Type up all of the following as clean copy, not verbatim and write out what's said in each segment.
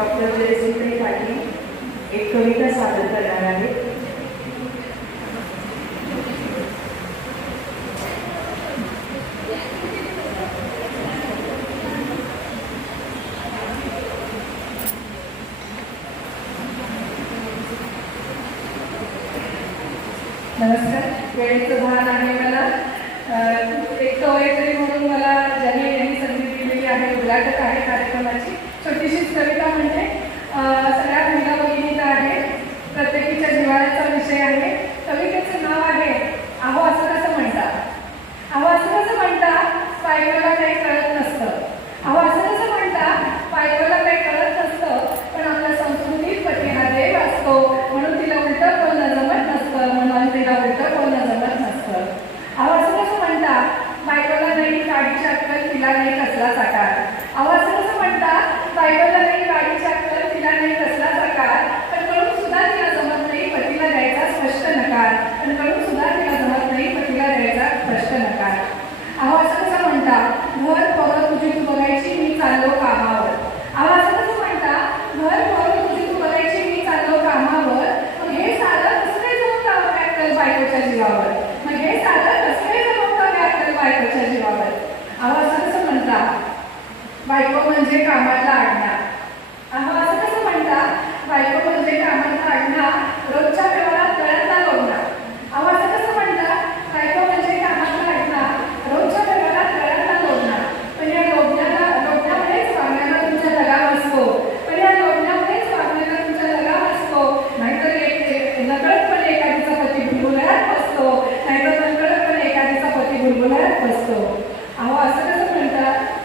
Doctor Jayashree Patil एक कविता सादर करणार आहे। नमस्कार, वेळेचं भान आहे मला। एक कवयित्री म्हणून मला ज्यांनी संधी दिलेली आहे, उद्घाटक आहे कार्यक्रमाची। छोटीशीच कविता म्हणजे सगळ्या महिला भगिनीचा आहे, प्रत्येकीच्या जिव्हाळ्याचा विषय आहे। कवितेचं नाव आहे अहो असं कसं म्हणता। अहो असं कसं म्हणता, बायकोला काही कळत नसतं। अहो असं कसं म्हणता, बायकोला काही कळत नसतं, पण आपल्या संस्कृतीत पती हा देव असतो, म्हणून तिला उलटं बोलणं जमत नसतं, म्हणून तिला उलटं बोलणं जमत नसतं। अहो असं कसं म्हणता, बायकोला नाही गाडीची अक्कल, तिला नाही कसला साकार। अहो असं कसं म्हणता, बायकोला नाही गाडीची अक्कल, तिला नाही कसला साकार, पण कळून सुद्धा तिला जमत नाही पतीला द्यायचा स्पष्ट नकार। पण कळून सुद्धा तिला जमत नाही पतीला द्यायचा स्पष्ट नकार। अहो असं कसं म्हणता, घर पोरं तुझी तू बघायची, मी चाललो कामावर। अहो असं कसं म्हणता, घर पोरं तुझी तू बघायची, मी चाललो कामावर। मग हे साधं कसं काय जमतं अक्कल बायकोच्या जीवावर। मग हे साधं कसं काय जमतं अक्कल बायकोच्या जीवावर। अहो असं कसं म्हणता, बायको म्हणजे कामातला आडणार। अहो असं कसं म्हणता, बायको म्हणजे कामातला आडणार, रोजच्या व्यवहारात गळ्यातला लोटणार। अहो असं कसं म्हणता, बायको म्हणजे कामातला आडणार, रोजच्या व्यवहारात गळ्यातला लोटणार। पण या लोटण्यामुळेच वागण्याला तुमच्या लगाव असतो, पण या लोटण्यामुळेच वागण्याला तुमच्या लगाव असतो। नाहीतर नकळतपणे एखादीचा पती बुलबुलात बसतो, नाहीतर नकळतपणे एखादीचा पती बुलबुलात बसतो। अहो असं कसं म्हणतात,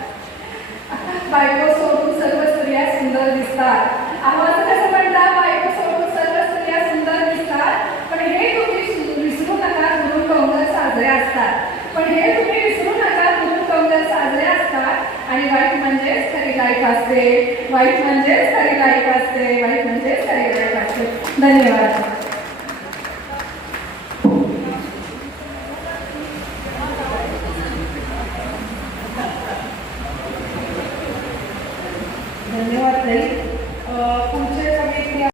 बायको सोडून सर्व स्त्रिया सुंदर दिसतात। अहो असं कसं म्हणतात, बायको सोडून सर्व स्त्रिया सुंदर दिसतात, पण हे तुम्ही विसरू नका गुरु कौंदर साजरे असतात। पण हे तुम्ही विसरू नका गुरु कौंदर साजरे असतात। आणि वाईट म्हणजेच खरी लाईफ असते, वाईट म्हणजेच खरी लाईफ असते, वाईट म्हणजेच खरी लाईफ असते। धन्यवाद।